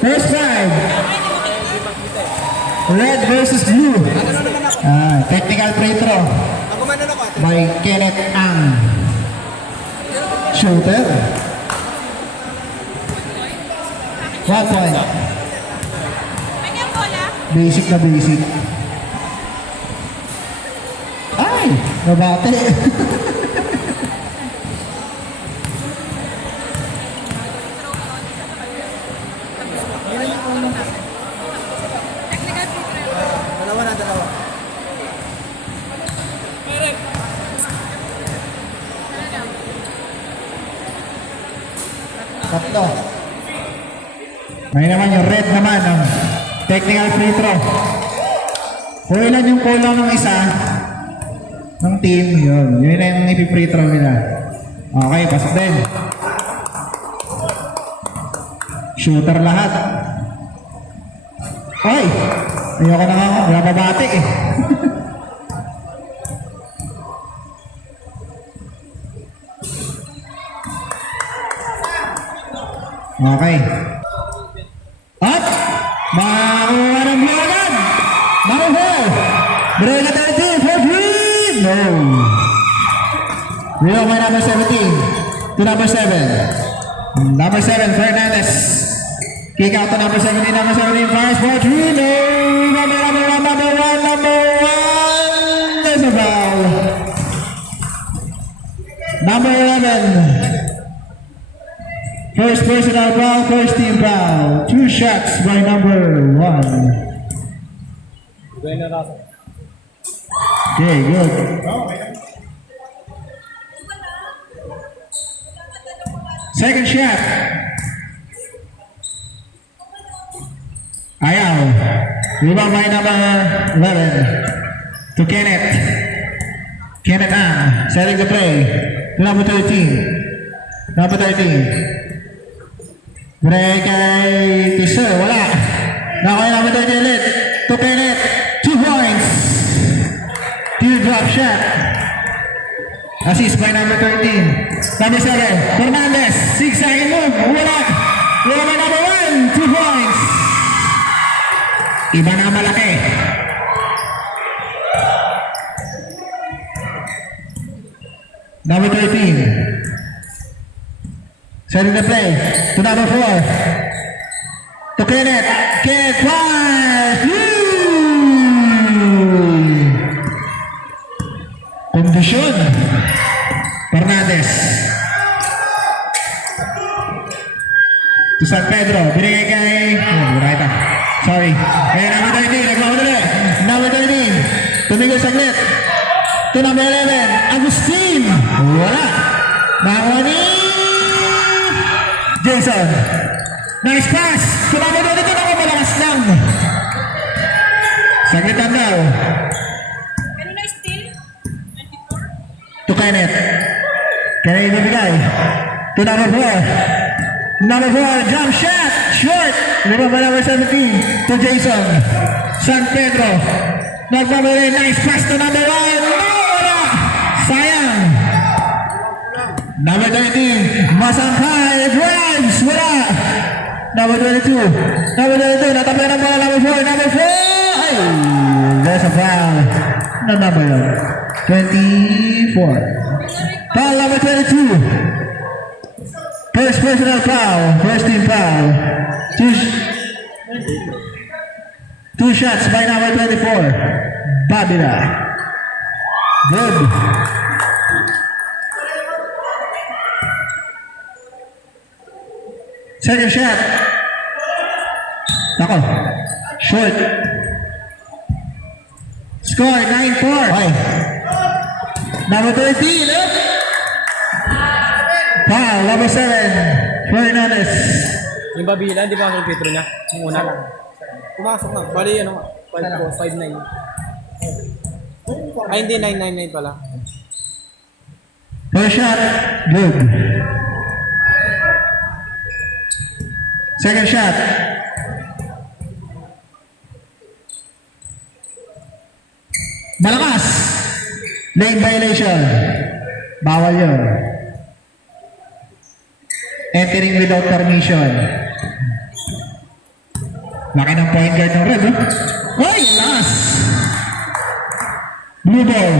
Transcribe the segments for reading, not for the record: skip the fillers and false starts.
First five. Red versus blue. Technical free throw by Kenneth Ang. Shooter. 1 point. Basic na basic. Ay! Nabate. Dalawa. Tatlo. May naman yung red naman ng technical free throw. Kung ilan yung kulang ng isa ng team, yun na yung ipi-free throw nila. Okay, pasok din. Shooter lahat. Ay! Ayoko na nga ako. Wala babati eh. Okay. At makakuha ng blue agad. Makuha. Break at 13 for green. No. Real by number 17 to number 7. Number 7, Fernandez. Kick out to number 17, number 17, fires for three. No. Number one. There's a foul. Number 11. First personal foul, first team foul. 2 shots by number 1. Okay, good. Second shot. Ayaw. Rebound by number 11 to Kenneth. Kenneth setting the play to number 13. Number 13. Break kay Tisser, wala. Nakuha naman tayo ulit. To Kenneth, 2 points. Teardrop shot. Assist by number 13. Number 7, Fernandez. 6-second move, wala. Wala by number 1, 2 points. Iba na malaki. Number 13. Setting the play to number 4. To Kenneth. Kenneth fires! Kondisyon. Fernandez. To San Pedro. Binigay kay... Sorry. Kaya number 13. Nagmamadali. Number 13. Tumigil saglit. To number 11. Agustin. Wala. Nakuha ni... Jason. Nice pass. Sumabot na dito na malakas lang. Saglitan daw. Kanina still? 24? To Kenneth. Kenneth ibibigay. To number 4. Number 4. Jump shot. Short. Lima ba number 17. To Jason. San Pedro. Nagbabalik. Nice pass to number 1. No! Wala. Sayang. Number 13. Masangkay. Drives. Wala. Number 22. Number 22. Natapay ng bola. Number 4. Number 4. Ay. There's a foul. No number yun. 24. Foul number 22. First personal foul. First team foul. Two shots by number 24. Babila. Good. Second shot. Nako. Short. Score 9-4. Ay. Number 13. Foul. Number 7. Fernandez. Yung Babila, di ba ang Petro niya? Yung una lang. Pumasok na. Bali, 5'9". Ay, hindi, 999 pala. First shot. Good. Second shot. Malakas. Lane violation. Bawal yun. Entering without permission. Laki ng point guard ng red, oh. Oy, last. Blue ball.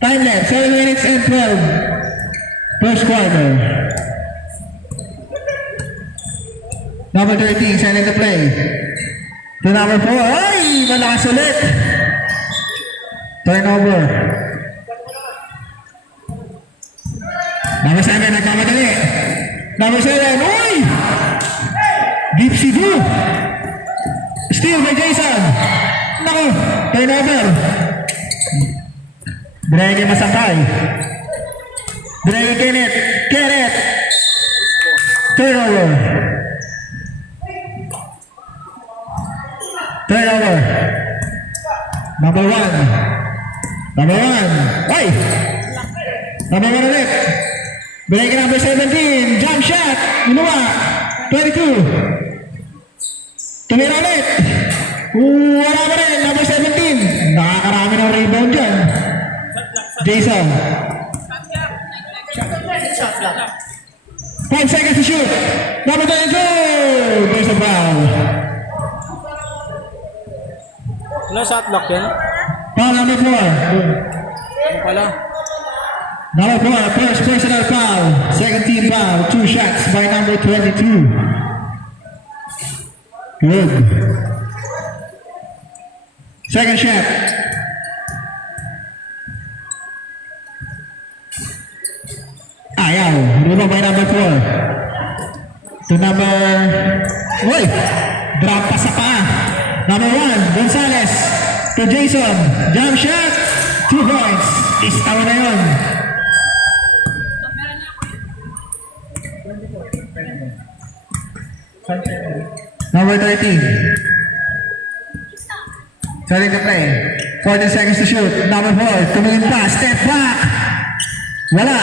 Time left, 7 minutes and 12. First quarter. Number 13, sending the play. To number 4. Ay! Malakas ulit. Turnover. Number 7, nagkamadali. Number 7, uy! Deep Sigu. Steal by Jason. Naku, turnover. Drake Masakay. Drake Kenneth. Kenneth. Turnover. Turnover. Number 1. Number 1. Ay! Number 1 ulit. Break number 17. Jump shot. Minuwa. 22. Tumira ulit. Wala pa rin. Number 17. Nakakarami ng rebound dyan. Jason. 5 seconds to shoot. Number 22. There's a foul. Wala shot block yan. Foul number 4. Ano pala? Number 4, first personal foul. Second team foul. 2 shots by number 22. Good. Second shot. Ayaw. Rebound by number 4. To number... Uy! Drop pa sa paa. Number 1, Gonzalez. To Jason. Jump shot. 2 points. Istaw na yun. Number 13. Starting to play. 40 seconds to shoot. Number 4. Tumingin pa. Step back. Wala.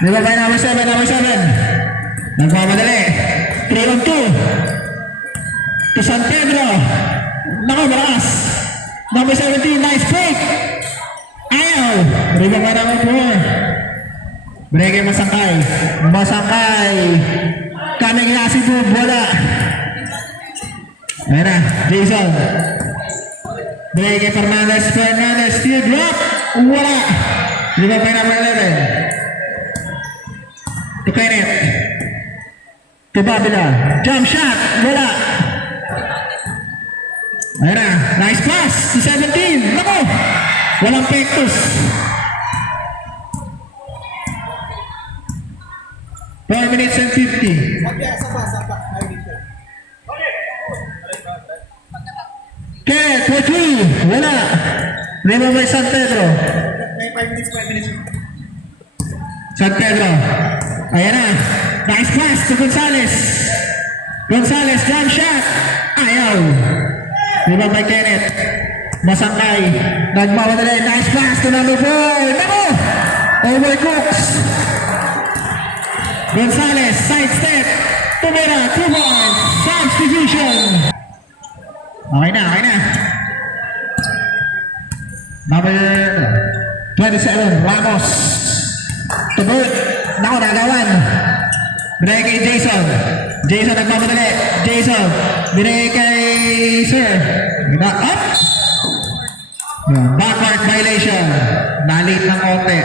Diba by number 7? Number 7. Nagmamadali. 3 on 2. To San Pedro. Naku, malakas. Number 17. Nice break. Ayaw. Diba by number 4? Break ay Masakay. Masakay. Kaming nasi po. Wala. Ayan na. Jason. Break ay Fernandez. Fernandez. Still drop. Wala. Diba by number 11? To Kenneth. To Babila. Jump shot. Wala. Ayan na. Nice pass. To 17. Naku. Walang pektos. 4 minutes and 50. Kenneth. For 3. Wala. Diba by San Pedro? 5 minutes. San Pedro. Ayan na. Nice pass to Gonzalez. Gonzalez, jump shot. Ayaw. Diba by Kenneth? Masangkay. Nagmamadali. Nice pass to number 4. Naku! Overcooks. Gonzalez, sidestep. Tumira, 2 points. Substitution. Okay na, okay na. Number 27, Ramos. To Bert. Naku, nagawan. Binigay kay Jason. Jason nagmamadali. Jason. Binigay kay Sir. Up. Backward violation. Nalit ng konti.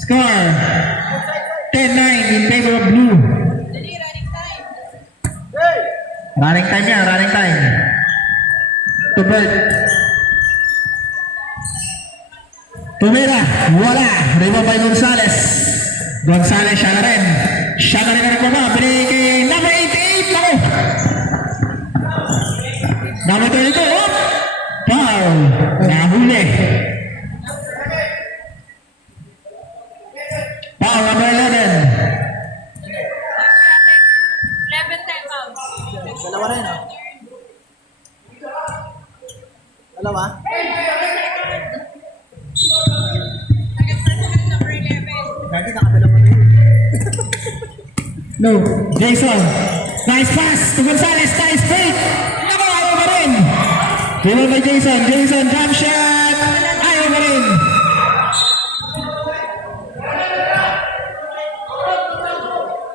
Score. 10-9 in favor of blue. Dali, running time. Running time yan, running time. To Bert. Tumira, wala. Rebound by Gonzalez. Gonzalez, siya na rin. Siya na rin na nagbaba. Binigay kay number 88. Lako. Number 32. Oh! Foul. Nahuli. Foul number 11. 11 time out. Dalawa rin, ah. Dalawa? Number 11. Dati nakadalawa rin. No. Jason. Nice pass to Gonzalez. Nice break. Naku, ayaw pa rin. Rebound by Jason. Jason, jump shot. Ayaw pa rin.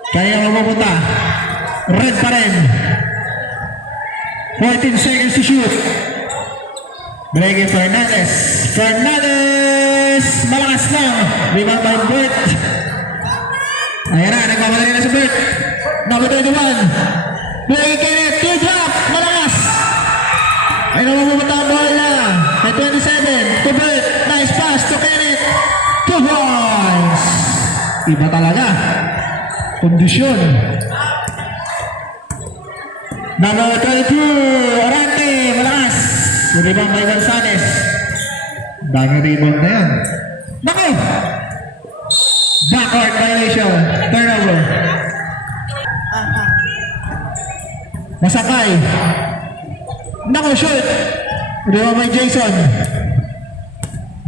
Kaya mapupunta. Red pa rin. 14 seconds to shoot. Breaking Fernandez. Fernandez! Malakas lang. Rebound by Bert. Ayan na, nagmamadali na si Bert. Number 21. Breaking Kenneth. Two drop. Malakas. Ay naman pumunta ang ball na. May 27. To Bert. Nice pass to Kenneth. 2 points. Iba talaga. Kondisyon. Number 22. Orante. Malakas. Rebound by Gonzalez. Daming rebound na yan. Naku! Backcourt violation. Turnover. Masakay. Naku, shoot. Rebound by Jason.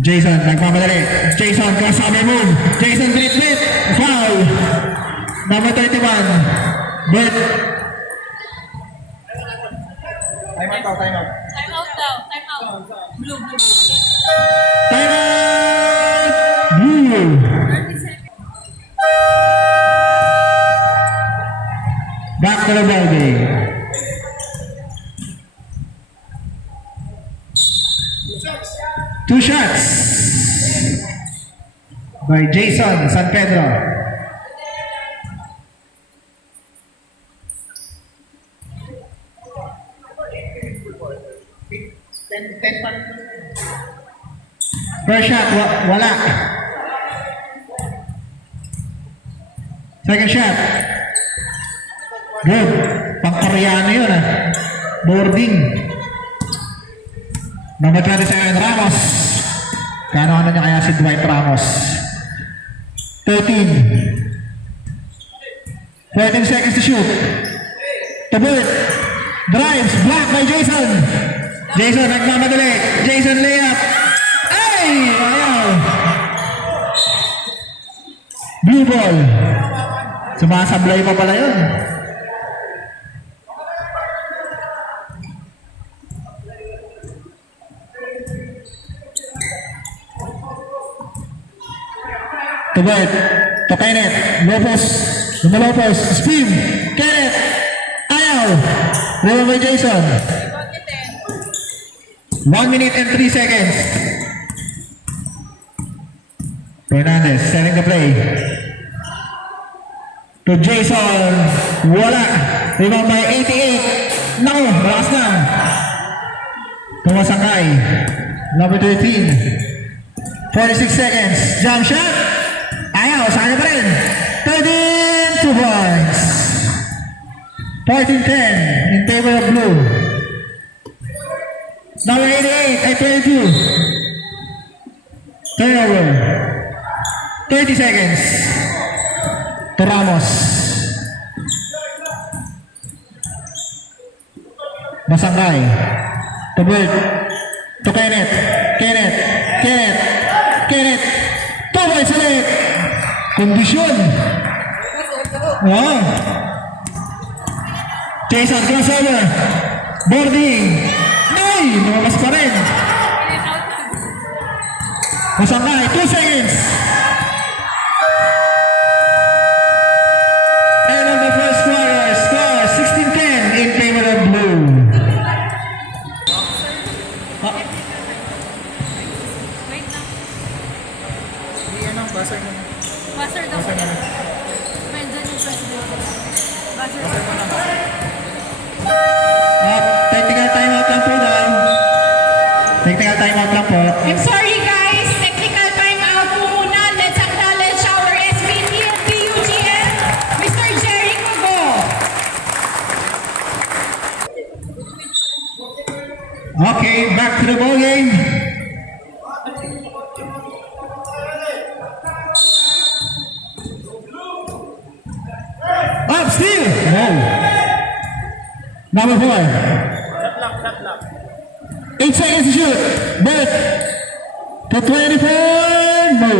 Jason, nagmamadali. Jason, kasabi move. Jason, brit. Foul. Number 31. Bert. Time out. Time out daw. Time out. Blue. Time out. Blue. 30 seconds. Back to the ball game. Two shots by Jason San Pedro. First shot, wala. Second shot. Good. Pang-Koreano yun ah. Boarding. Number 27, Ramos. Kano niya kaya si Dwight Ramos? 13. 14 seconds to shoot. Tabert. Drives. Block by Jason. Jason nagmamadali. Jason layup. Ay! Ayaw. Blue ball. Sumasablay pa pala yun. Tabert. To Kenneth. Lopez. Lopez. Spin. Kenneth. Ayaw. Rebound by Jason. 1 minute and 3 seconds. Fernandez setting the play. To Jason. Wala. Rebound by 88. No. Malakas na. Tumasangkay. Number 13. 46 seconds. Jump shot. Ayaw. Saan pa rin. 13. 2 points. 14-10 in favor of blue. Number 88, ay 22. Turnover. 30 seconds. To Ramos. Masangkay. To Bert. To Kenneth. Kenneth. 2 points ulit. Kondisyon. Wow. Jason crossover. Boarding. Ay! Lumabas pa rin. Masangkay. 2 seconds. End of the first quarter. Score 16-10 in favor of blue. Wait lang. Hindi buzzer mo. Buzzer daw ko yan. Nandun yung president. Buzzer daw ko lang. Technical timeout lang po daw. Technical timeout lang po. I'm sorry guys, technical timeout po muna. Let's acknowledge our SVP of PUGM, Mr. Jerry Cogo. Okay, back to the ball game. Up, steal. No. Number 4. Shot lock. 8 seconds to shoot. Bert. To 24. No.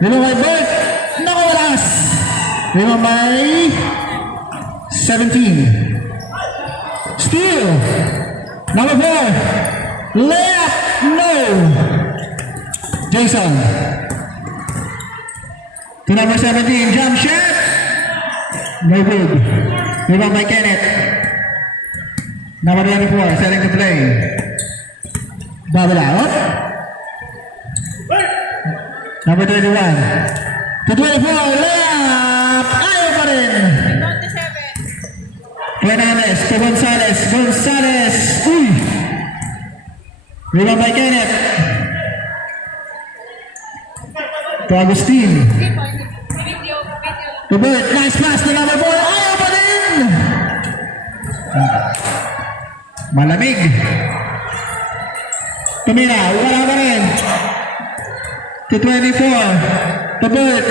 Rebound by Bert. Nakawalakas. Rebound by 17. Steal. Number 4. Layup. No. Jason. To number 17. Jump shot. No good. Rebound by Kenneth. Number 24, setting to play. Bubble out. Number 21. To 24, layup! Ayaw pa rin! Fernandez to Gonzalez. Gonzalez! Uy! Rebound by Kenneth. To Agustin. To Bert. Nice pass to number 4. Ayaw pa rin! Malamig. Tumira. Wala pa rin. To 24. To Bert.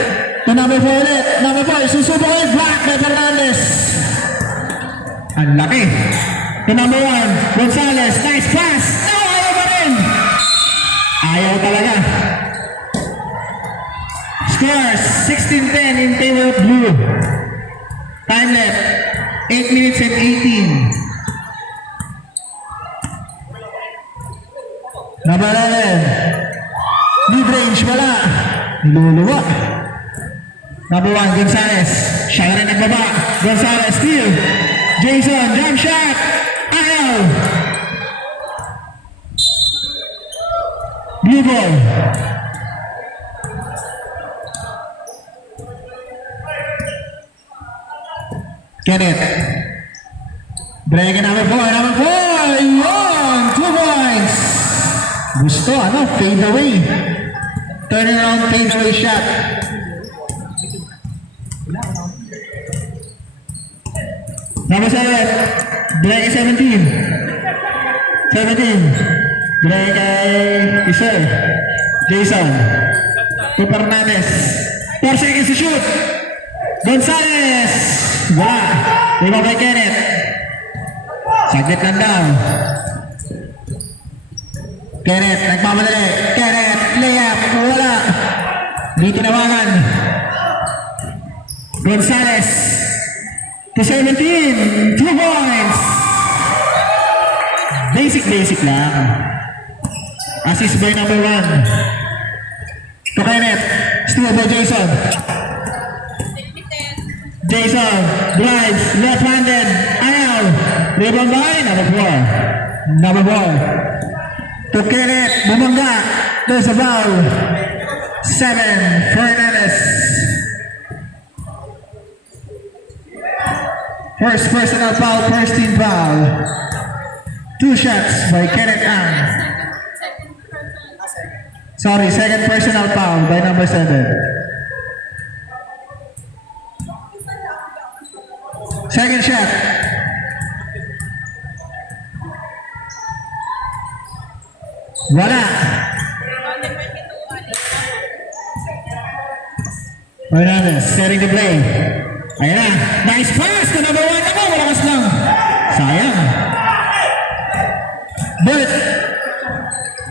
To number 4 ulit. Number 4. Susubo ulit. Block by Fernandez. Ang laki. To number 1. Gonzalez. Nice pass. No, ayaw pa rin. Ayaw talaga. Scores 16-10 in favor of blue. Time left 8 minutes and 18. Number 11. Mid-range, wala. Niluluwa. Number 1, Gonzalez. Siya rin ang baba. Gonzalez, steal. Jason, jump shot. Ayaw. Blue ball. Kenneth. Break number 4. Number 4. Yun. 2 points. Gusto, ano? Fade away. Turn around, fade away shot. Number 7. Break 17. 17. Break isa. Jason. To Fernandez. 4 seconds to shoot. Gonzalez. Wala. Lima by Kenneth. Saglit lang daw. Kenneth, nagmamadali. Kenneth, layup. Wala. Di tinawagan. Gonzalez. To 17. 2 points. Basic lang. Assist by number 1. To Kenneth. Steal by Jason. Jason drives, left-handed, ayaw. Rebound by number 4. Number 4. To Kenneth, bumangga. There's a foul. 7, Fernandez. First personal foul, first team foul. 2 shots by Kenneth Ang. Sorry, second personal foul by number 7. Second shot. Wala. Fernandez setting the play. Ayan na. Nice pass to number 1 naman. Malakas lang. Sayang. Bert.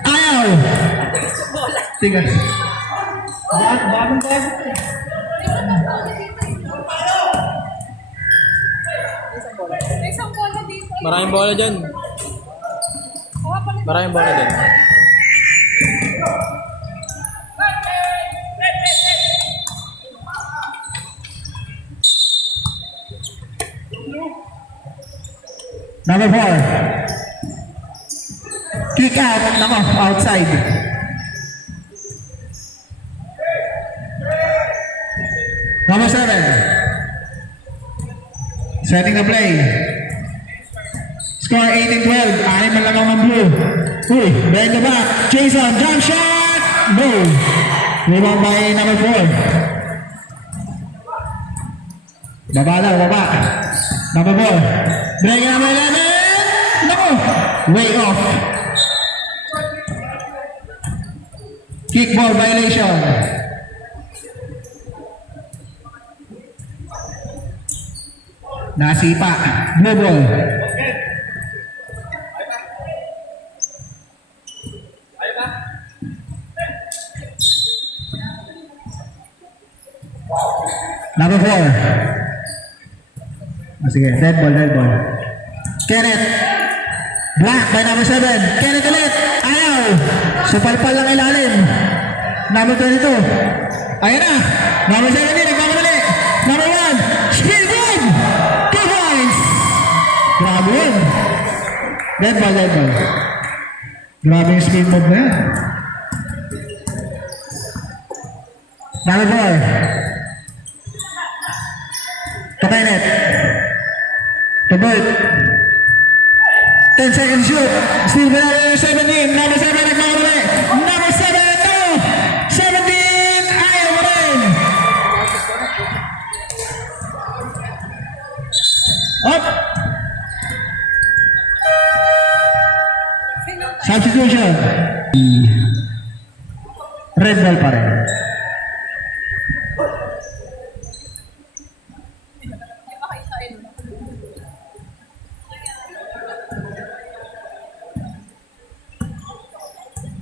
Ayaw. Tigas. Bagong bago. Isang bola dito. Maraming bola dyan. Maraming bola dyan. Number 4. Kick out. Nako, outside. Number 7. Setting the play. Score 18-12. Anim na lang ang blue. Uy, behind the back. Jason, jump shot! No. Rebound by number 4. Baba lang, baba. Number 4. Break number 11. No. Way off. Kickball violation. Nasipa. Blue ball. Number 4. Sige, red ball. Kenneth. Black by number 7. Kenneth ulit. Ayaw. Supalpal lang ilalim. Number 22. Ayan na. Number 17. Nagmamadali. Number 1. Speed good. 2 points. Grabe yun. Red ball, red ball. Grabe yung speed move na yan. Number 4. To Kenneth. To Bert. 10 seconds shoot. Still number 17. Number 7 nagmakamali. Number 7 no. 17. Ayaw mo rin. Up. Substitution. Red ball pa rin.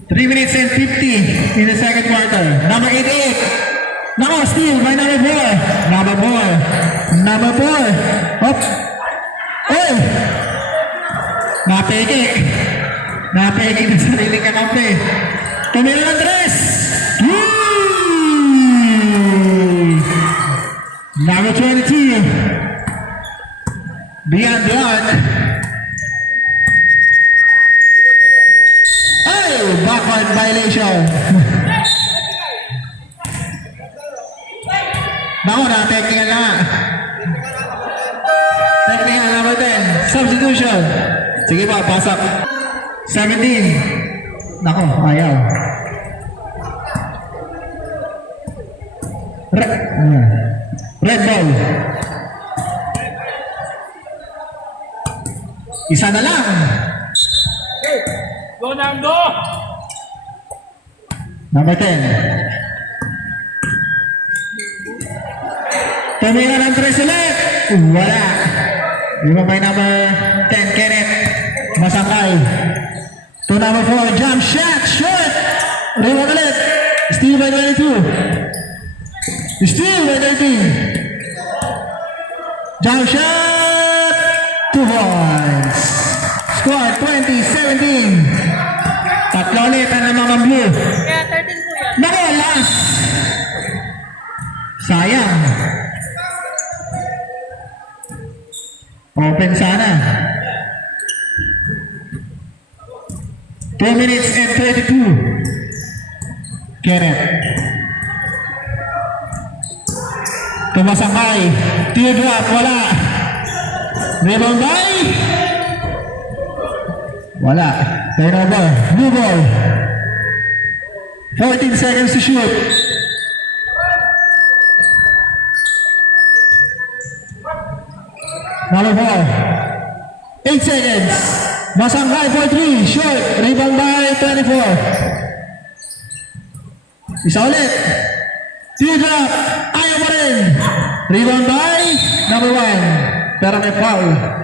Three minutes and 50 in the second quarter. Number 88. Nako, steal by number 4. Number 4. Number 4. Up. Oh! Napeke. Napeke ng sarili ka kampi. Tumira ng tres. Woo! Number 22. Beyond the arc. Backward violation. Bako na, technical na. Technical number 10. Substitution. Sige pa, pasok. 17. Nako, ayaw. Red ball. Isa na lang. Go, Nando! Number 10. Tumira ng 3 ulit. Wala. Lima pa yung number 10, Kenneth. Masakay. To number 4, jump shot. Short. Reward ulit. Steal by 22. Steal by 13. Jump shot. 2 points. Score 20-17. Tatlo ulit ang mga blue. Kaya 13 po yan. Nako, last! Sayang. Open sana. 2 minutes and 32. Kenneth. Tumasakay. Teardrop, wala. Rebound by? Wala. Turnover. Blue ball. 14 seconds to shoot. Number 4. 8 seconds. Masangkay for 3. Short. Rebound by 24. Isa ulit. Teardrop. Ayaw mo rin. Rebound by number 1. Pero may foul.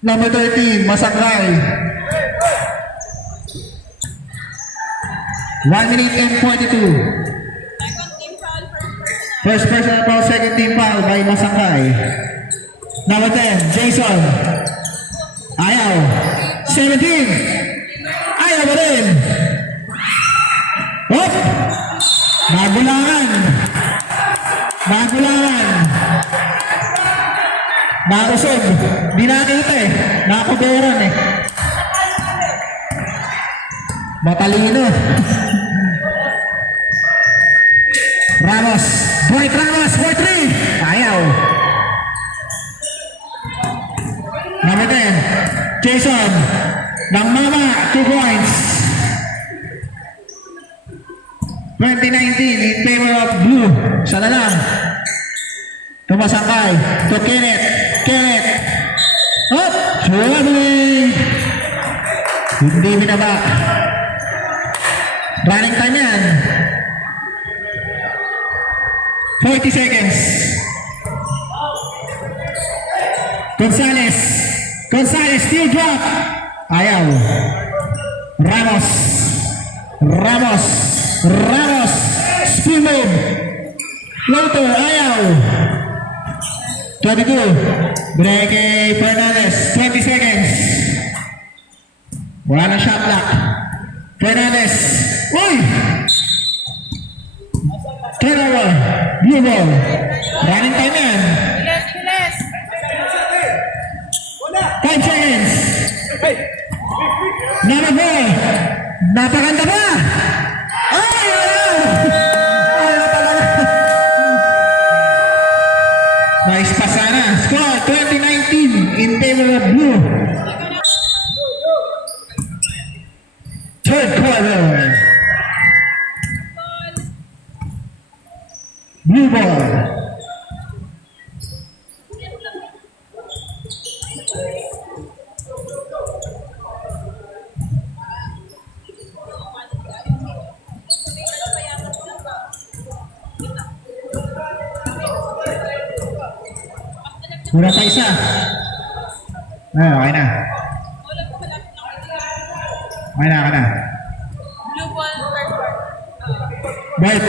Number 13, Masangkay. 1 minute and 42. First personal foul, second team foul by Masangkay. Number 10, Jason. Ayaw. 17. Ayaw mo rin. Hop! Nagulangan. Nagulangan. Nausog. Di nakita eh. Nakakuberan eh. Matalino. Ramos. Dwight Ramos for 3. Ayaw. Number 10. Jason. Ng Mama. 2 points. 2019 in favor of blue. Siya na lang. Tumasangkay. To Kenneth. Kenneth. Up. Traveling. Hindi binaba. Running time yan. 40 seconds. Gonzales. Gonzales still drop. Ayaw. Ramos. Ramos. Ramos. Spin move. Floater. Ayaw. 22. Break Fernandez. 20 seconds. Wala na shot clock. Fernandez. Uy! Turnover. Blue ball. Running time yan. Bilis, bilis. Nice pass sana. Score 2019 in favor of blue. Third quarter. Blue ball. Kurang pa isa. Okay na. Okay na, okay na. Blue ball, third part. Right.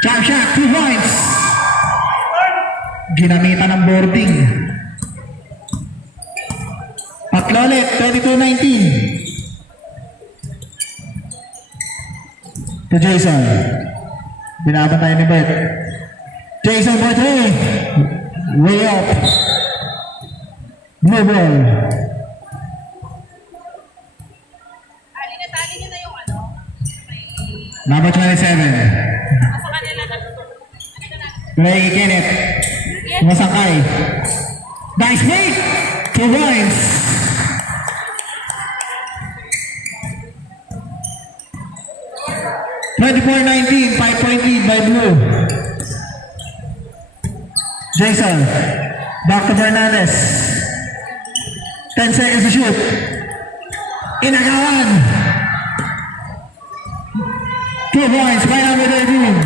Jump shot, 2 points. Ginamitan ng boarding. Tatlo ulit, 22-19. To Jason. Binaban tayo ni Bert. Jason by 3. Way up. Blue ball. Ali na tali niyo na yung ano. Number 27. Nasa kanila na. Ray Kenneth. Masakay. Nice play. 2 points. (24-19), 5-point lead by Blue. Jason. Back to Fernandez. 10 seconds to shoot. Inagawan. 2 points by number 13.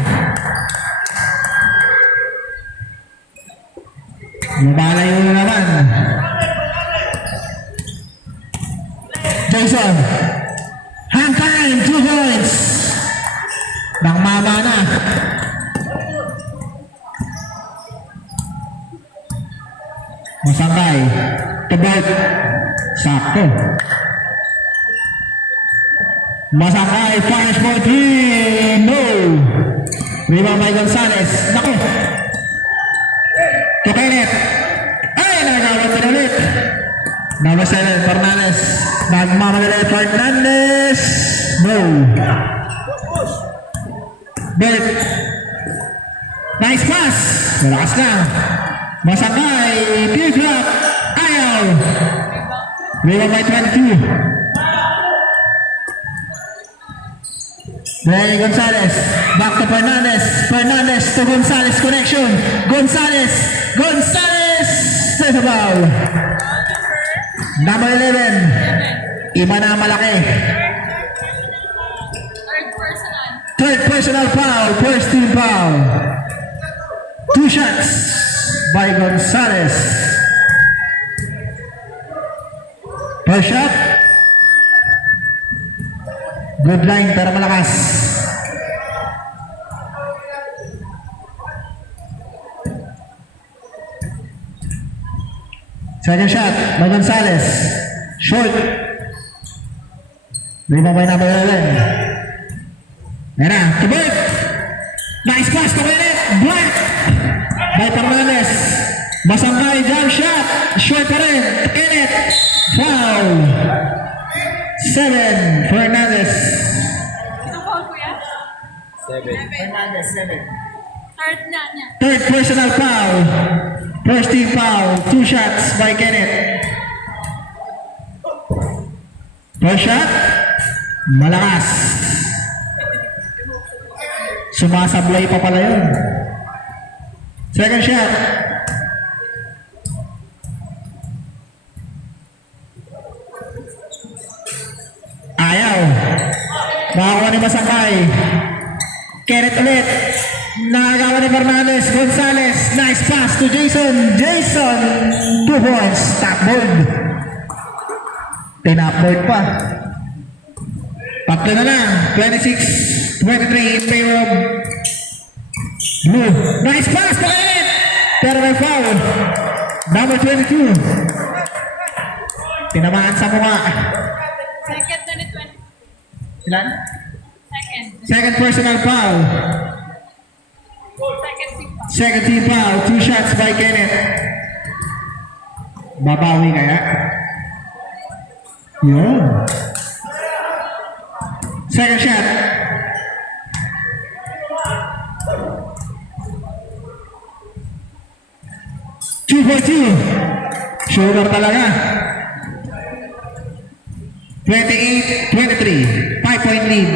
Lumalayo na naman. Jason. Hand time, 2 points. Nang mama na. Masangkay. Tebet. Sakto. Masangkay. Fires for 3. No. Rebound by Gonzalez. Naku. To Kenneth. Ay, nagawat din ulit. Number 7, Fernandez. Nagmamadali Fernandez. No. Bert. Nice pass. Malakas na. Masakay. Teardrop. Ayaw. Rebound by 22. Then Gonzalez. Back to Fernandez. Fernandez to Gonzalez. Connection. Gonzalez. Gonzalez. Set a foul. Number 11. Iba na malaki. Third personal. Third personal foul. First team foul. 2 shots by Gonzalez. First shot. Good line pero malakas. Second shot by Gonzalez. Short. Rebound by number 11. Yan na, to Bert. Nice pass to Kenneth. Black by Fernandez. Masangkay, jump shot. Short pa rin. Kenneth. Foul. 7. Fernandez. Ito foul ko yan? 7. Fernandez, 7. Third na niya. Third personal foul. First team foul. 2 shots by Kenneth. First shot. Malakas. Sumasablay pa pala yun. Second shot. Ayaw. Nakakuha ni Masangkay. Kenneth ulit. Nakagawa ni Fernandez. Gonzalez. Nice pass to Jason. Jason. 2 points. Tapboard. Tinapboard pa. Tatlo na lang. 26-23 in favor of Blue. Nice pass to Kenneth. Pero may foul. Number 22. Tinamaan sa mukha. Second na ni 20. Ilan? Second. Second personal foul. Second team foul. Second team foul. 2 shots by Kenneth. Babawi kaya? Yun. Second shot. 2 for 2. Sugar talaga. 28-23. 5-point lead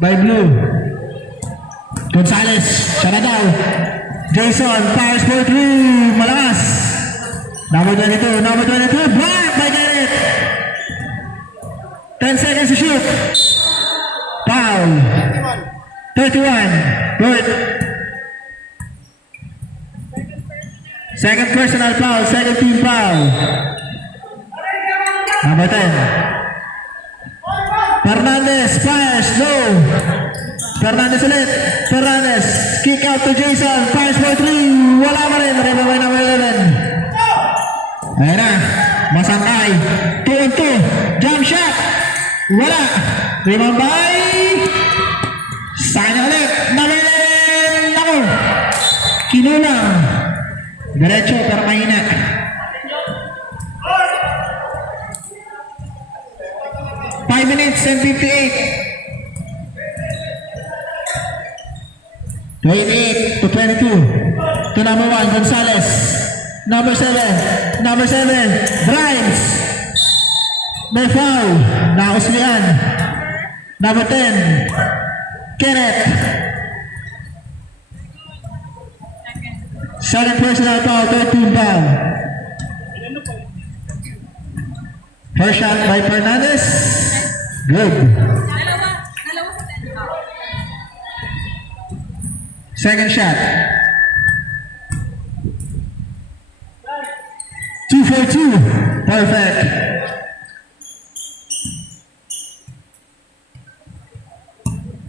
by Blue. Gonzales, siya na daw. Jason, fires for 3. Malakas. Number 22, block by Garrett. 10 seconds to shoot. Foul. 31. Good. Second personal foul, second team foul. Number 10. Fernandez fires, no. Fernandez ulit. Fernandez, kick out to Jason, fires for 3. Wala pa rin. Rebound by number 11. Ayan na. Masangkay. 2-on-2. Jump shot. Wala. Rebound by Sana ulit. Number 11. Ako. Kinulang. Diretso pero mahina. Five minutes and 58. 28-22. To number 1, Gonzales. Number 7. Drives. May foul. Nakauslian. Number 10. Kenneth. Second personal foul, 13 foul. First shot by Fernandez. Good. Dalawa sa 10. Second shot. 2 for 2. Perfect.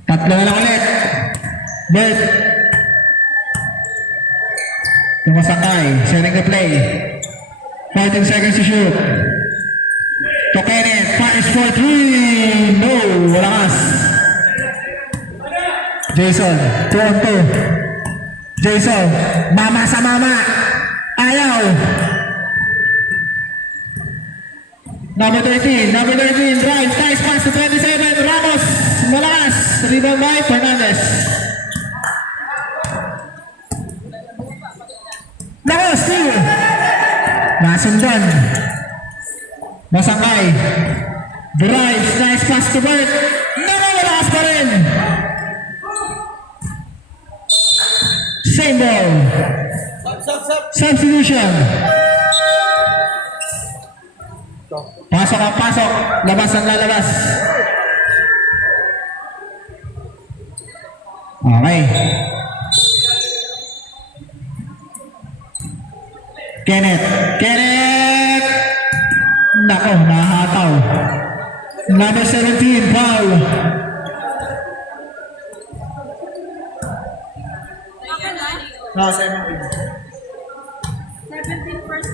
Tatlo na lang ulit. Bert. Tumasakay. Setting the play. 14 seconds to shoot. To Kenneth. Fires for 3. No. Walakas. Jason. 2-on-2. Jason. Mama sa mama. Ayaw. Number 13. Drive. Nice pass to 27. Ramos. Malakas. Rebound by Fernandez. Lakas. Steal. Nasundan. Masangkay. Drive. Nice pass to Bert. Malakas pa rin. Same ball. Substitution. Pasok ang pasok. Labas ang lalabas. Okay. Kenneth. Nako, nahataw. Number 17, foul. Ayun, 17 first.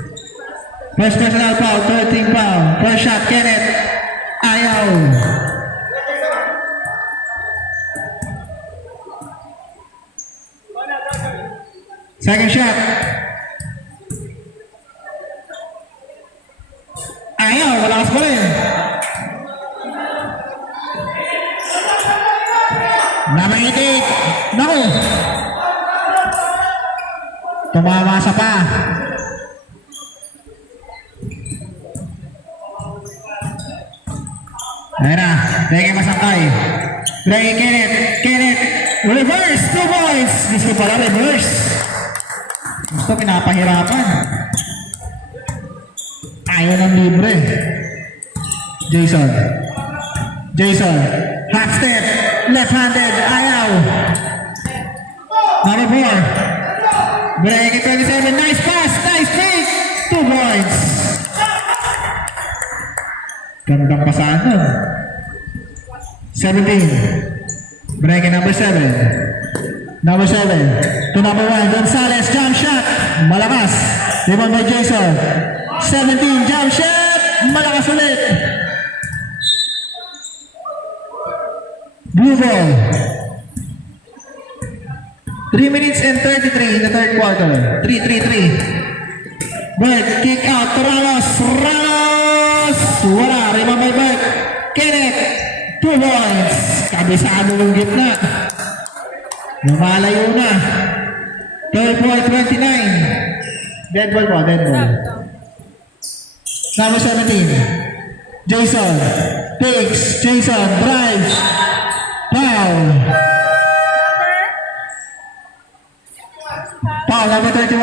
First personal foul, 13 foul. First shot, Kenneth. Ayaw. Second shot. Ayaw, malakas pa rin. Number 88. Naku. Tumama sa pa. Ayan na. Dahil masangkay. Dahil Kenneth. Reverse. 2 points. Gusto pala reverse. Gusto pinapahirapan. Ayaw ng libre. Jason. Half step. Left-handed. Ayaw. Number 4. Break it 27. Nice pass. Nice fake. 2 points. Gandang pasaan nun. 17. Break it number 7. To number 1. Gonzales. Jump shot. Malakas. Rebound by Jason. 17. Jump shot. Malakas ulit. Blue ball. 3 minutes and 33 in the third quarter. 3-3-3. Bert, kick out to Ramos. Wala. Rebound by Bert. Kenneth. 2 points. Kabisado ng gitna. Lumalayo na. 34-29. Dead ball po, dead ball. Number 17. Jason. Takes. Jason. Drives. Foul. Foul, number 31.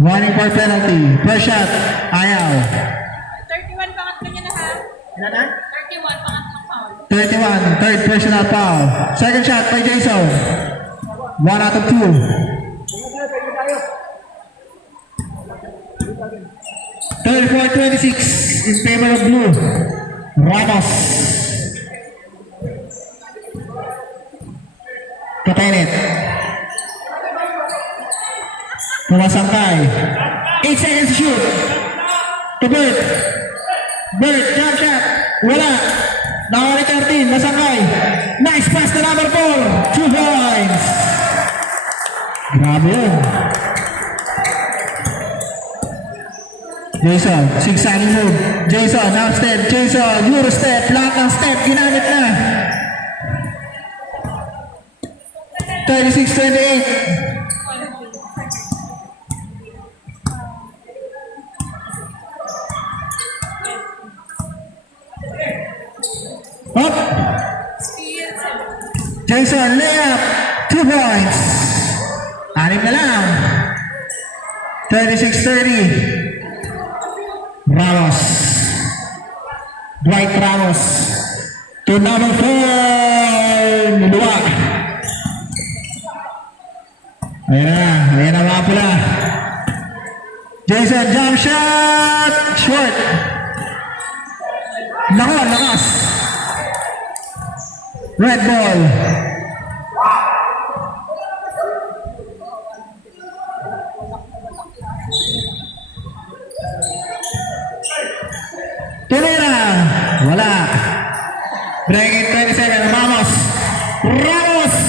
Warning for penalty. First shot. Ayaw. 31 pangatlo niya na ha. Ilan na? 31 pangatlong foul. 31. Third personal foul. Second shot by Jason. 1 out of 2. 34-26 in favor of blue. Ramos. Katenit. Pumasangkay. 8 seconds to shoot. To Bert. Bert, jump shot. Wala. Nakawali 13. Masangkay. Nice pass to number 4. 2 points. Grabe yun. Jason, zigzagging move. Jason, half step. Jason, Euro step. Lahat ng step, ginamit na. 36-28. Up. Jason, layup. 2 points. 6 na lang. 36-30. Ramos. Dwight Ramos. To number 4. Luluwa. Ayan na mga pula. Jason, jump shot. Short. Lakas. Red ball. Tulera. Wala. Break it 20 seconds. Ramos.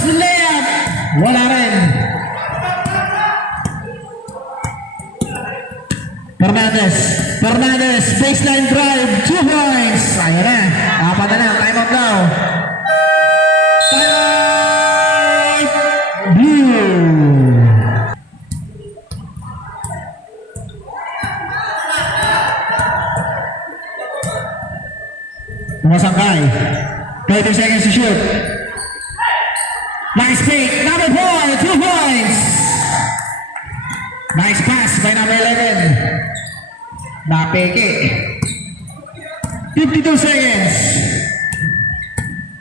Layup. Wala rin. Fernandez. Baseline drive. 2 points. Ayan na. 4 na lang. Time out now. Time out. Blue. Pumasangkay. 30 seconds to shoot. Nice pick. Number 4. 2 points. Nice pass by number 11. Napeke. 52 seconds.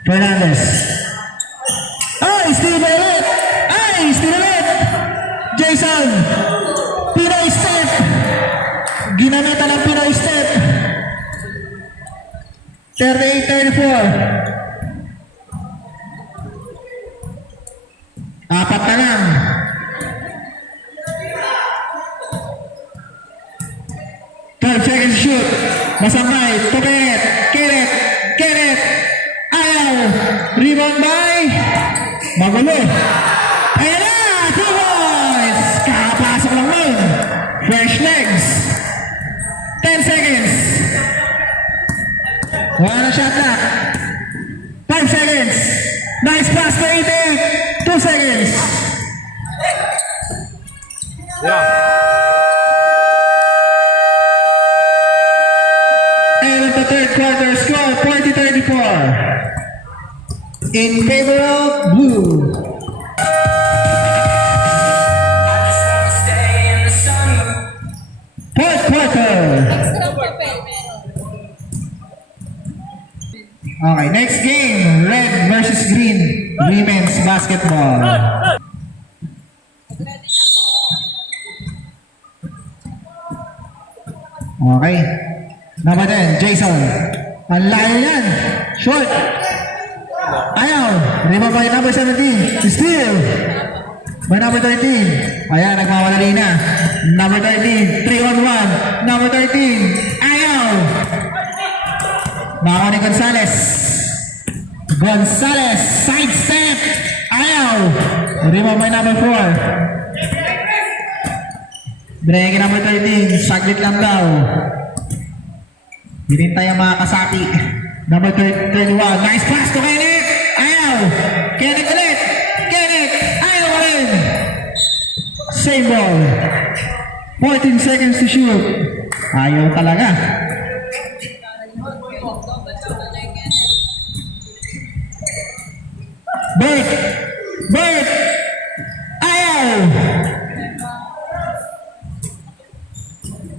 Fernandez. Steal ulit. Jason. Pinoy step. Ginamita ng Pinoy step. 38-34. 4 na lang. Seconds shoot. Masangkay. Keret. Ayaw. Rebound by. Magulo. Ayan na. 2 points. Kakapasok lang nun. Fresh legs. 10 seconds. Wala na shot na. 5 seconds. Nice pass to 88. 2 seconds. Yeah. Third quarter score 40-34 in favor of blue. Fourth quarter. Extra papel meron. Okay, next game, red versus green, women's basketball. Okay. Number 10, Jason. Ang layo yan. Short. Ayaw. Rebound by number 17. Steal. By number 13. Ayan, nagmawalali na. Number 13. 3-on-1. Number 13. Ayaw. Nakaw ni Gonzales. Side step. Ayaw. Rebound by number 4. Break number 13. Saglit lang daw. Hinintay ang mga kasapi. Number 31. Nice pass to Kenneth. Ayaw. 14 seconds to shoot. Ayaw talaga. Break! Break! Ayaw!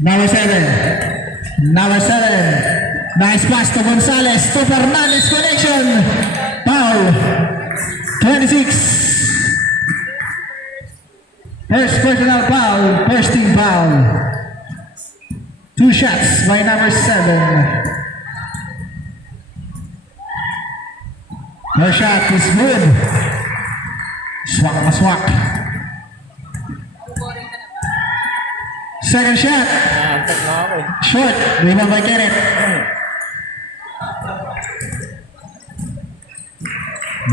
Number 7. Number 7. Nice pass to Gonzalez. To Fernandez connection. Foul. 26. First personal foul. First team foul. 2 shots by number 7. First shot is good. Swak na swak. Second shot. Antok na ako eh. Short. Rebound by Kenneth.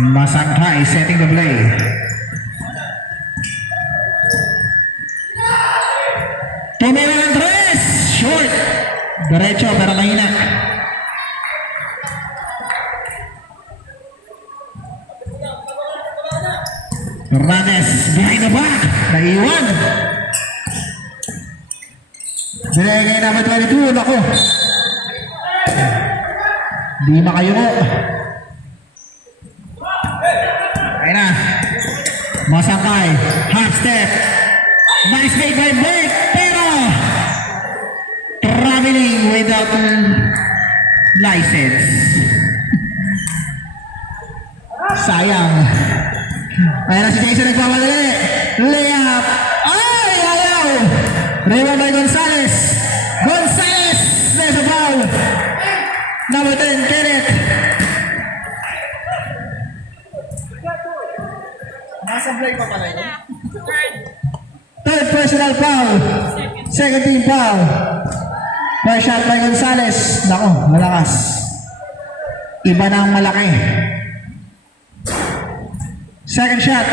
Masangkay setting the play. Tumira ng tres. Short. Diretso pero mahina. Fernandez behind the back. Naiwan. Binigay number 22. Naku. Di makayuko. Ayun na. Masangkay. Half step. Nice made by Blake. Pero traveling without license. Sayang. Ayan na si Jason nagpapadali. Layup. Ay! Ayaw! Rebound by Gonzalez. Gonzalez! There's a foul. Number 10, Kenneth. Nasa play pa pala yun. Third personal foul. Second team foul. First shot by Gonzalez. Nako, malakas. Iba na ang malaki. Second shot.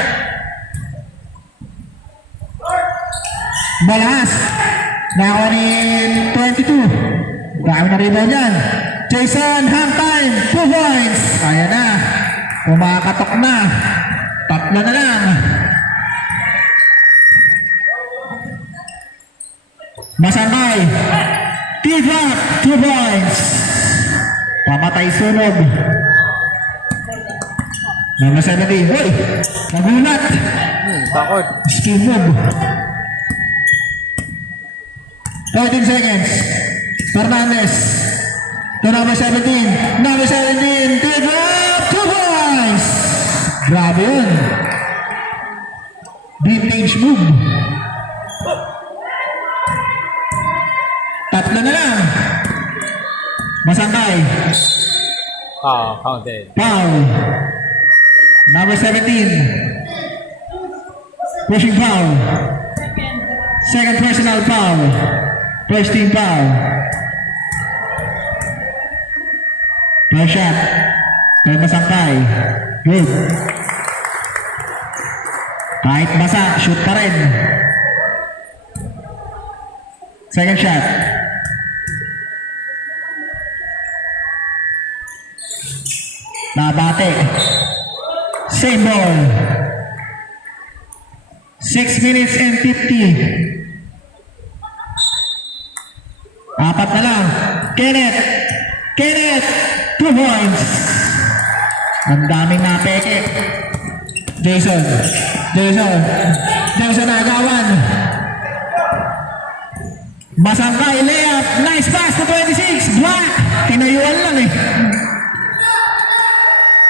Malakas. Nako ni 22. Dami na rebound yan. Jason, hang time. 2 points. Ayan na. Kumakatok na. Tatlo na lang. Masangkay. T-drop. 2 points. Pamatay sunog. Number 17. Hoy! Nagulat. Takot. Skill move. 13 seconds. Fernandez. To number 17. Number 17. T-drop. 2 points. Grabe yun. Vintage move. Tatlo na lang. Masangkay. Counted. Foul. Number 17. Pushing foul. Second personal foul. First team foul. First shot. Kay Masangkay. Good. Kahit basa, shoot pa rin. Second shot. Nabate. Same ball. 6 minutes and 50. Apat na lang. Kenneth. Kenneth. 2 points. Ang daming napeke. Jason. Jason. Jason agawan. Masangkay layup. Nice pass to 26. Black. Tinayuan lang eh.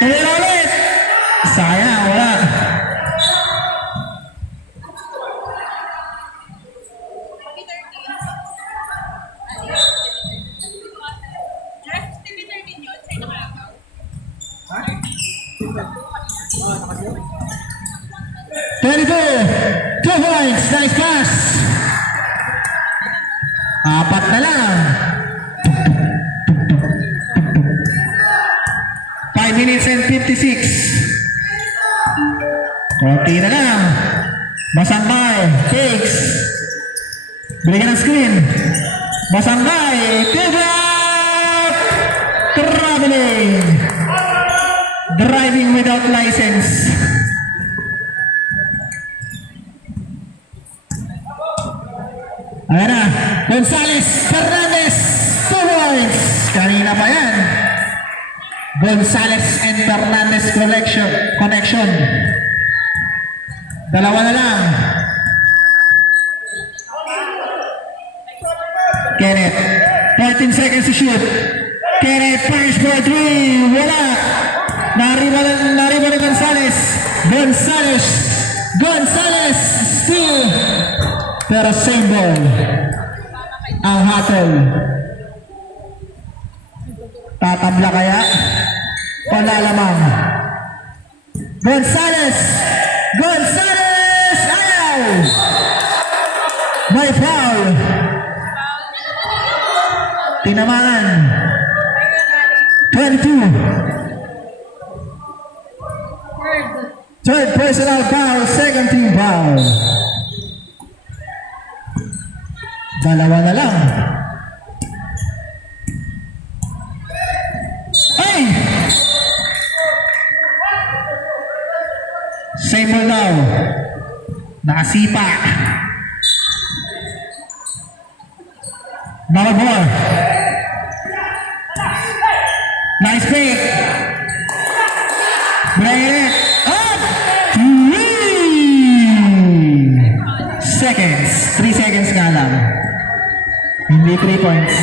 Tinayuan ulit. Sayang. Wala. Two points, nice pass. Apat na lang. 5 minutes and 56. Konti na lang. Masangkay, takes. Bigyan ng screen. Masangkay, pivot. Traveling. Driving without license. Ayan na. Gonzales Fernandez. 2 points. Kanina pa yan. Gonzales and Fernandez connection. Dalawa na lang. Kenneth. 14 seconds to shoot. Kenneth fires for 3. Wala. Nariba ni Gonzales. Gonzales still. Pero same ball. Ang hatol. Tatabla kaya? Wala lamang. Gonzales! Ayaw! May foul. Tinamaan. 22. Third personal foul, second team foul. Dalawa na lang. Ay! Same ball now. Nakasipa. Number 4. Nice pick. Bring it up. 3 seconds. 3 seconds nga lang. Hindi 3 points.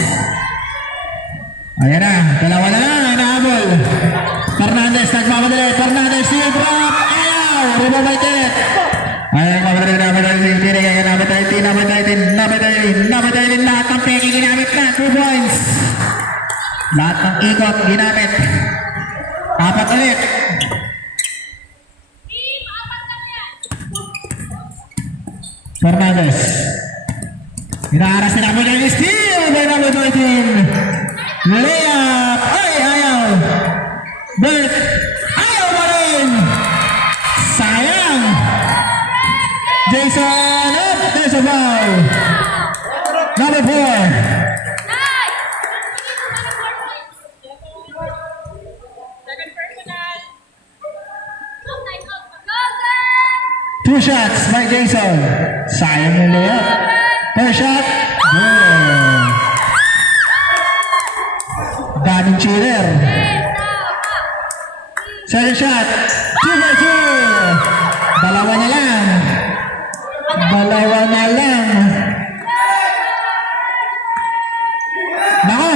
Ayan na. Dalawa na lang. Nahabol. Fernandez. Nagmamadali. Fernandez. Seal drop. Ayaw. Rebound by Kenneth. Ayan. Mamadali. Number 13. Lahat ng peki ginamit na. 2 points. Lahat ng ikot ginamit. 4 ulit. Fernandez. Inaaras na number 9. Steal by number 13. Layup. Ay, ayaw. Bert. Ayaw pa rin. Sayang. Jason. Up. There's a foul. Number 4. Two shots by Jason. Sayang yung layup. First shot. Good. Daming cheater. Second shot. 2 by 2. Dalawa na lang. Nako.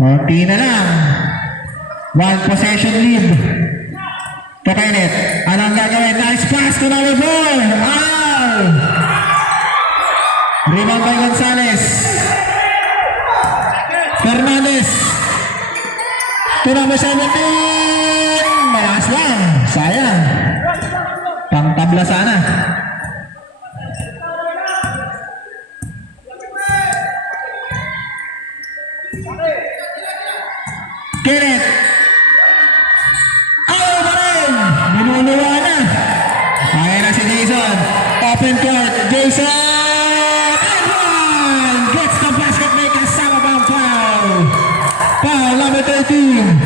Konti na lang. 1 possession lead. To Kenneth. Anong gagawin? Nice pass to number 4. Rebound by Gonzales. Fernandez. To number 17. Malakas lang. Sayang. Pangtabla sana. Kenneth. Ayaw pa rin. Binuluwa na. Kaya na si Jason. Open court. Jason. And gets the basket. May kasama bang foul. Foul number 13.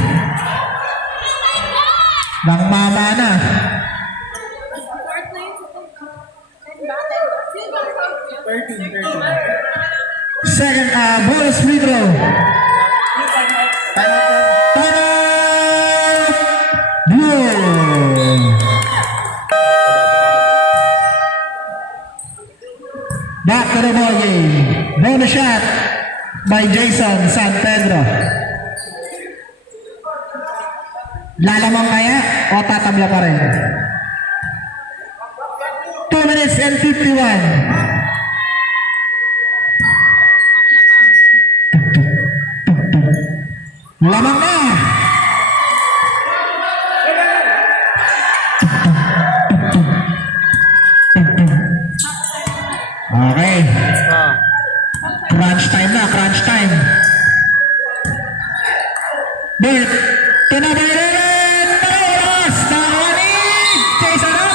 Nang mama na. Second bonus free throw. Back to the ball game. Bonus shot by Jason San Pedro. Lalamang kaya o tatabla pa rin? 2 minutes and 51. Lamang na. Okay. Crunch time na, crunch time. Bert, tinabayan, taros, nakawanig, Jason up.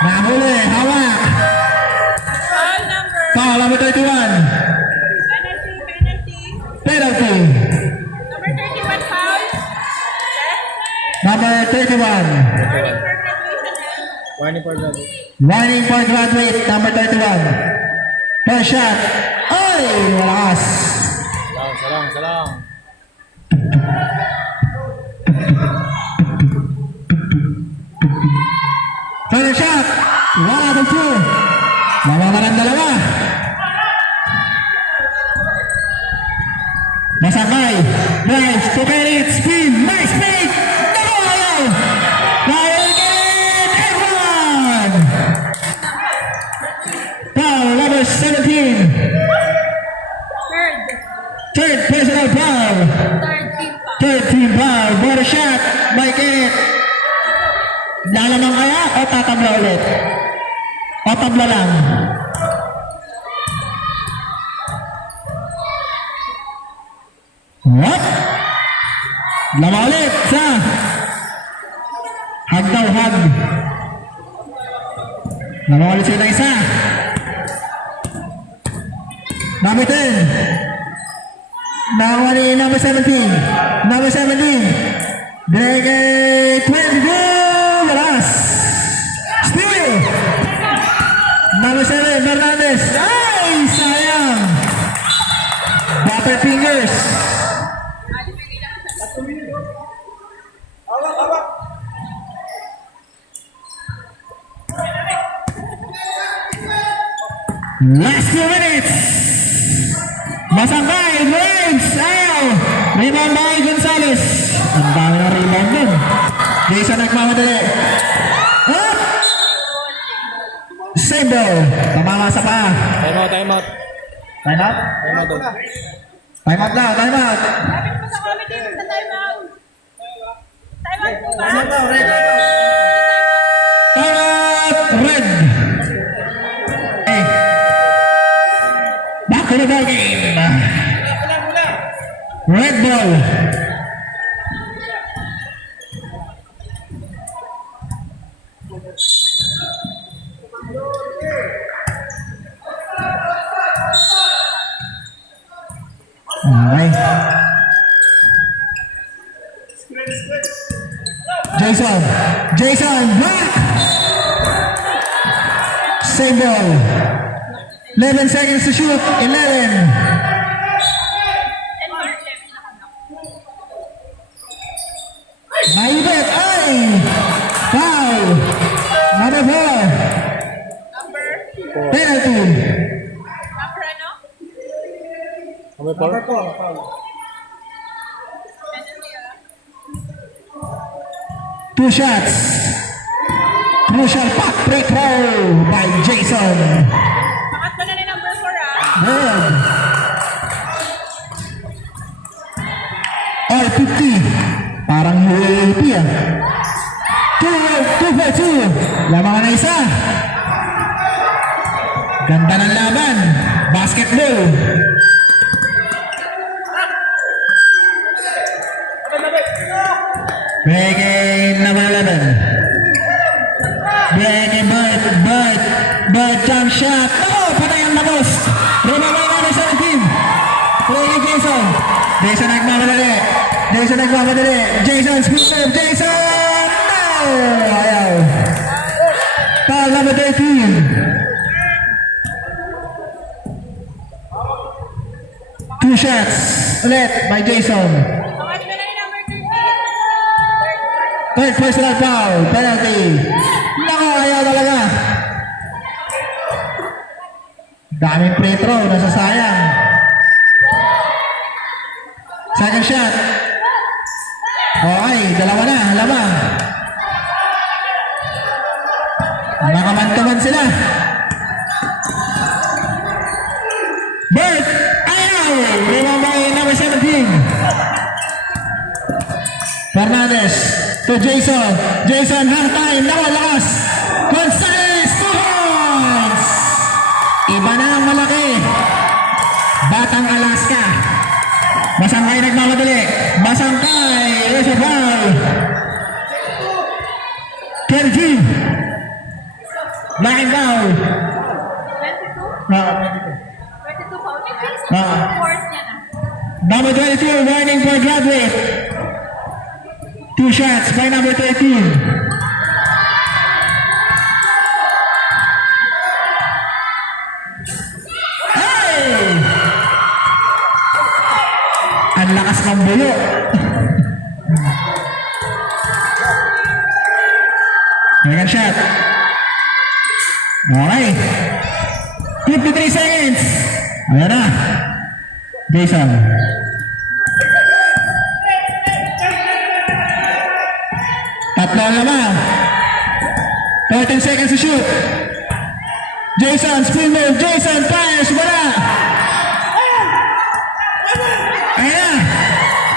Nahuli, hawak. Foul number 31. Penalty. Number 31 foul. Number 31. Warning for graduate. Warning for graduate, number 31. First shot. Ay! Malakas. Salang. First shot. 1 out of 2. Mamamarang dalawa. Masakay. Drives to Perit. Spin. Nice fake. Naku, ayaw. Nailagin. Everyone. Foul number 17. Third. Third personal foul. Third team pa. 13 foul. Bottom shot. By Kenneth. Lalamang kaya o tatabla ulit? O tabla lang? What? Lama ulit sa hag daw hag. Lama ulit sila ng isa. Number 10. Nakuha ni number 17. Number 17. Drake 22. Maras. Steal. Number 7. Bernaldez. Ay! Sayang. Butterfingers. Last 2 minutes. Masangkay, Graves, ayaw. Rebound by Gonzales. Ang dami na rebound dun. Jason nagmamadali. Up! Save ball. Tamama sa pa. Time out. Time out? Time out. Time out daw, time out. Lapit mo sa committee sa time out. Time out po ba? Time out, red. Hey. Back to the ball game. Red ball. Okay. Jason, back! Save ball. 11 seconds to shoot. 11. Naibet. Ay! Foul. Number 4. Penalty. Number ano? Number 4. Two shots. Crucial pack breakthrough by Jason. Pakat mo na ni number 4 ah. Good. All 50. Parang UAP ah. 2 for 2. Lamang na isa. Ganda ng laban. Basketball. Breaking number 11. Breaking Bert, jump shot. Oh, patay ang labos. Rebound by number 17. Breaking Jason. Jason nagmamadali. Jason speed serve. Jason! No! Ayaw. Foul number 13. Two shots. Ulit by Jason. Pakat mo na ni number 13. Third personal foul, penalty. Nako, ayaw talaga. Daming free throw, nasasayang. Second shot. Okay, dalawa na, lamang. Nakamantaman sila. Bert, ayaw! Rebound by number 17. Fernandez to Jason. Jason, half time. Lakas. Gonzales, 2 points. Iba na ang malaki. Batang Alaska. Masangkay nagmamadali. Masangkay. There's a foul. Kenji. Laking foul. 22? 22 foul. Fourth niya na. Number 22, warning for graduate. 2 shots by number 13. Ang lakas ng bulo. Second shot. Okay. 53 seconds. Ayan na. Jason. Tatlo na naman. 13 seconds to shoot. Jason, spin move. Jason, fires. Wala. Ayan na.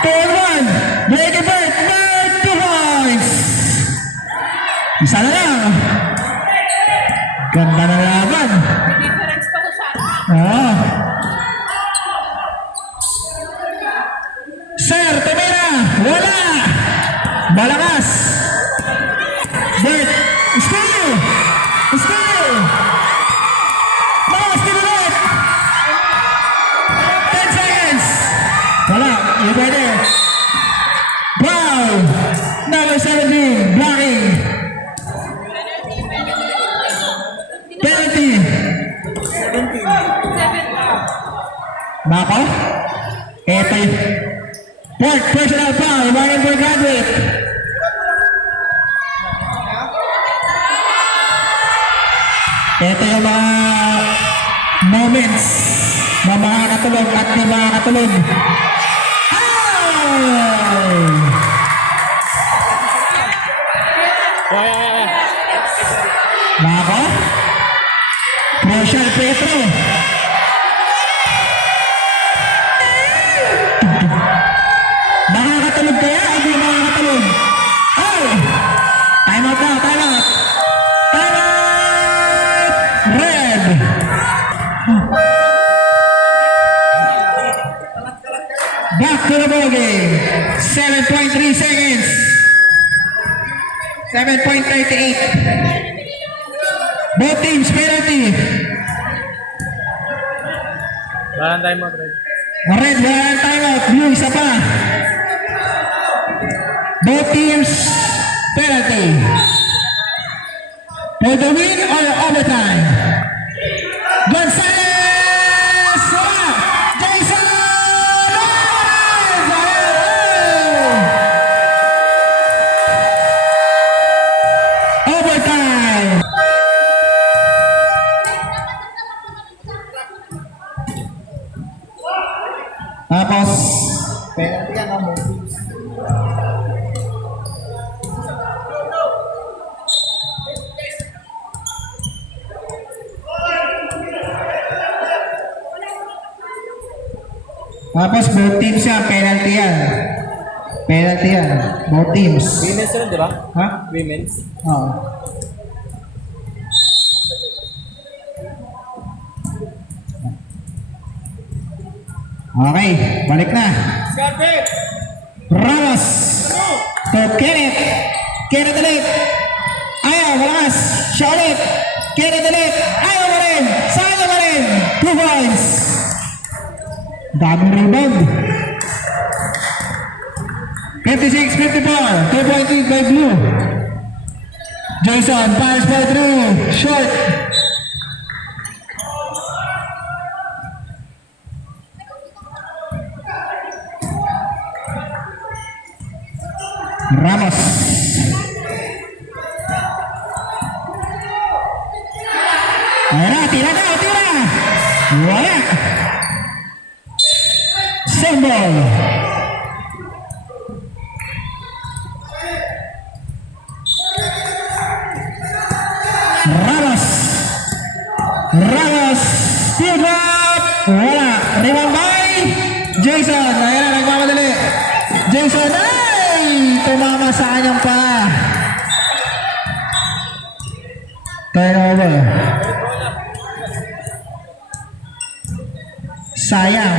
2-1. Break it back. 2 points. Isa na lang. Ganda na laban. Difference pa ko sa Ah. Sir, tumira. Wala. Malakas. Bert. Steal. Steal. No, steal ulit. 10 seconds. Wala. Hindi pwede. Brown. Number 17. Blocking. Penalty. 7. Bako? Eto yung fourth personal foul. Ryan for graduate. Ito yung mga moments na makakatulog at di makakatulog. Ay! Bako? Crucial Petro. Makakatulog kaya? Hindi makakatulog. Oh! Time out na, time out. Time out! Red! Back to the ball game. 7.3 seconds. 7.38. Both teams penalty. Walang time out, Red. Red, wala ng timeout. Blue, isa pa. Both teams, penalty. For the win or overtime? Gonzalez! Wala! Jason! Overtime! Tapos, penalty yan ang moves. Tapos, both teams yan, penalty yan. Penalty yan, both teams. Women's rin, di ba? Ha? Women's. Oo. Okay, balik na. Ramos to Kenneth. Kenneth ulit. Ayaw, malakas. Siya ulit. Kenneth ulit. Ayaw mo rin. Sayang mo rin. 2 points. Daming rebound. 56-54. 2-point lead by Blue. Jason, pass by 3. Short. Ramos. Ayan na, tira daw, tira. Wala. Symbol. Ramos. Ramos. Steal drop. Wala. Rebound by Jason. Ayan na, nagmamadali. Jason, ay! Tumama sa kanyang pa. Turnover. Sayang.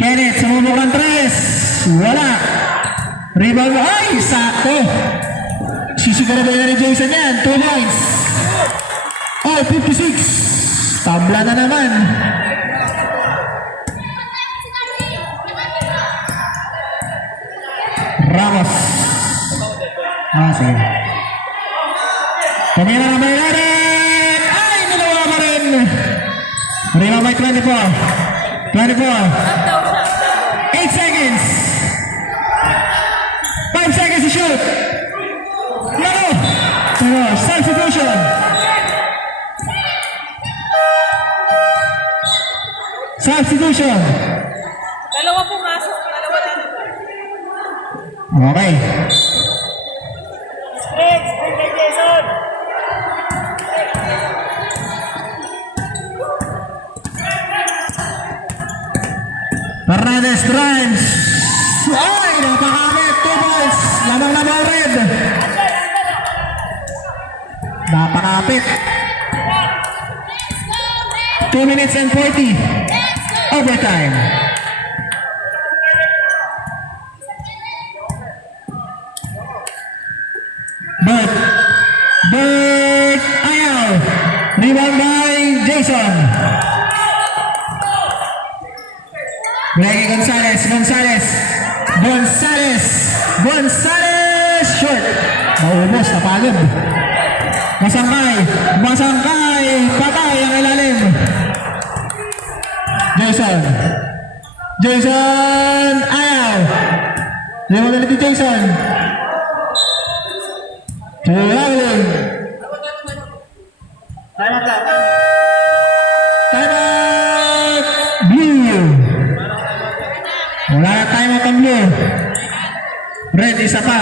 Kenneth, sumubok ang 3. Wala. Rebound. Ay! Sakto. Sisiguro ba na rin Jason yan? 2 points. 55-56. Tabla na naman. Ramos. Sige. Tumira na Bayraden. Ay, nagawa pa rin. Rima by 24. 24. 8 seconds. 5 seconds to shoot. Laro. Substitution. Substitution. Dalawa pumasok, dalawa lang. Okay. Fernandez drives. Ay, napakabit. 2 balls. Lamang-lamang red. Napakapit. 2 minutes and 40. Overtime. Bert ayaw. Rebound by Jason. Greg Gonzalez. Short. Maubos, napagod. Masangkay. Patay ang ilalim. Jason ayaw. Rebound ulit ni Jason. Tulang. Time out. Blue. Wala na time out ang blue. Red, isa pa.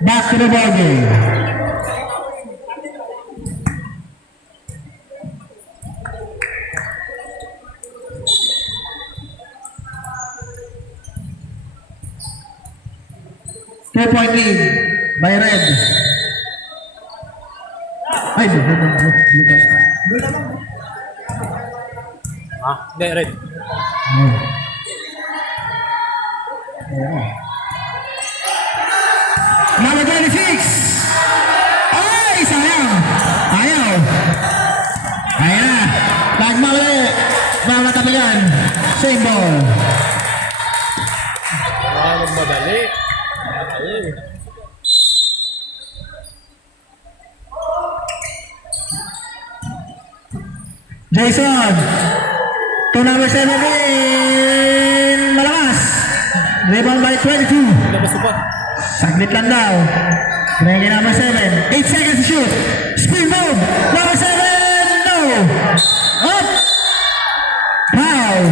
Back to the ball game. Two-point lead by Red. Ay, Hindi, red. Number 26. Ay, sayang. Ayaw. Ayan na. Tagma ulit. Mga tabigan. Same ball. Magmadali. Jason. To number 17. Malakas. Rebound by 22. Labas pa. Saglit lang daw. Greg number 7. 8 seconds to shoot. Spin move. Number 7. No. Up. Foul.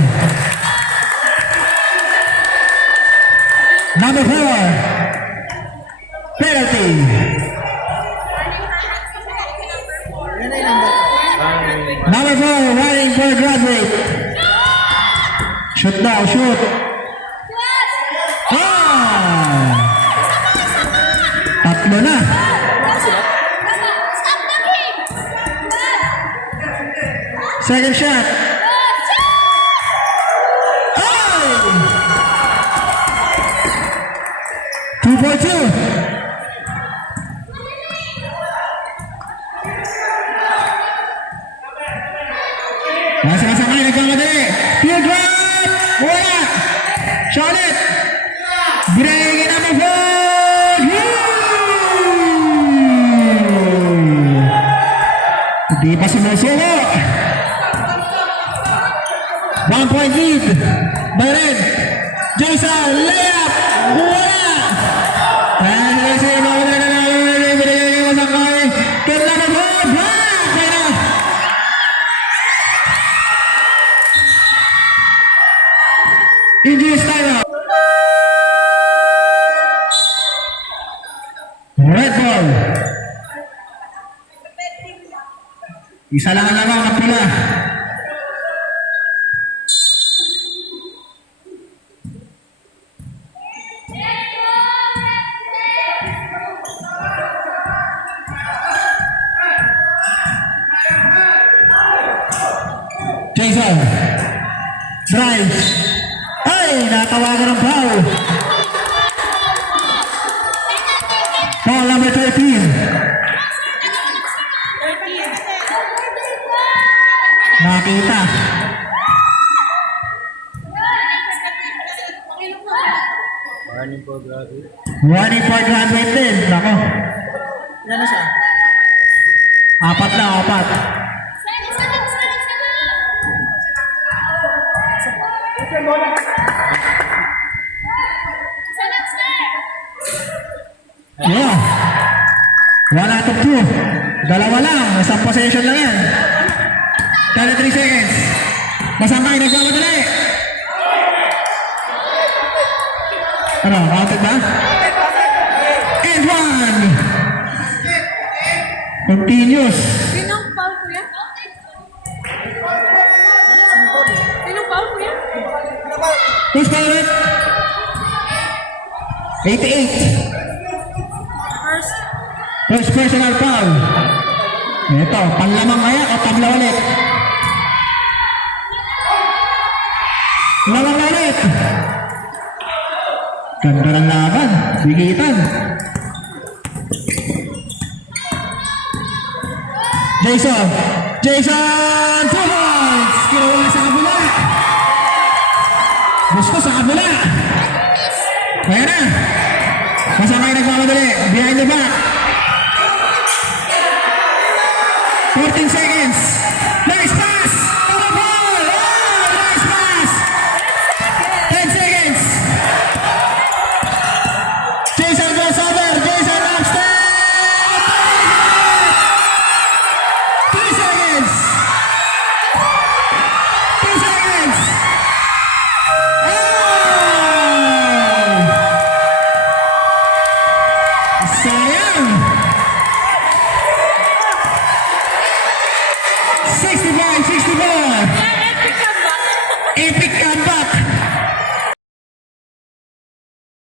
Number 4. Penalty. Number 4. Running for graduate. Shoot now. Shoot. Tatlo na. Second shot. Oh! 2-2. Masakasakay, nagkamadali. Field drop. Wala. Shot it. Greg number 4. Hindi pa sumusuko. 1 point lead by Red. Jason, layup. Wala. And Jason, mawala na binigay mo sa kay. Kailan na po. Kaya na. Injuries timeout. Red ball. Isa lang ang lamang ng pula. Jason. Drive. Ay, natawagan ng foul. Foul number 13. Nakita. Warning po, grabe. Warning for graduate din. Nako. Yan na siya. Apat na, apat. Yeah. 1 out of 2. Dalawa lang. Isang possession lang yan. 33 seconds. Masama kayo nagmamadali. Ano, counted ba? And 1. Continuous. Sinong foul ko yan? Sinong foul ko yan? Who's calling it? 88. First. First personal foul. Ito, panlamang kaya o tabla ulit? Lamang na ulit. Ganda ng laban. Bigitan. Jason. Jason! 2 points! Kinuha sa kabula. Gusto sa kabula. Kaya na. Masama yung nagmamadali. Behind the back. 14 seconds. Nice pass. Tama ball. Oh, nice pass. 10 seconds. Jason goes over. Jason upstairs. 3 seconds. 2 seconds. Oh! Sayang.